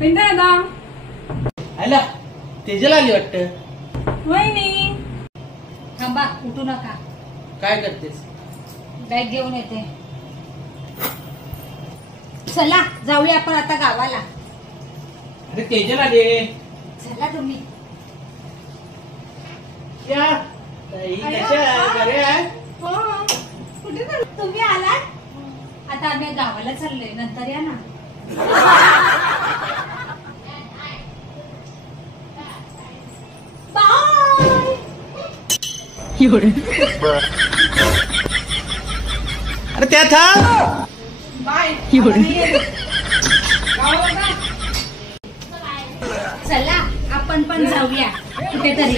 दादा आला तेजला आली वाटतं. वहिनी थांबा, उठू नका. काय करतेस? बॅग घेऊन येते. चला जाऊया आपण आता गावाला. अरे तेजला दे. चला तुम्ही. या ताई कशा बरे आहे? कुठे तुम्ही आलात? आता आम्ही गावाला चाललोय, नंतर या ना. अरे त्या थांब. बाय. चला आपण पण जाऊया कुठेतरी.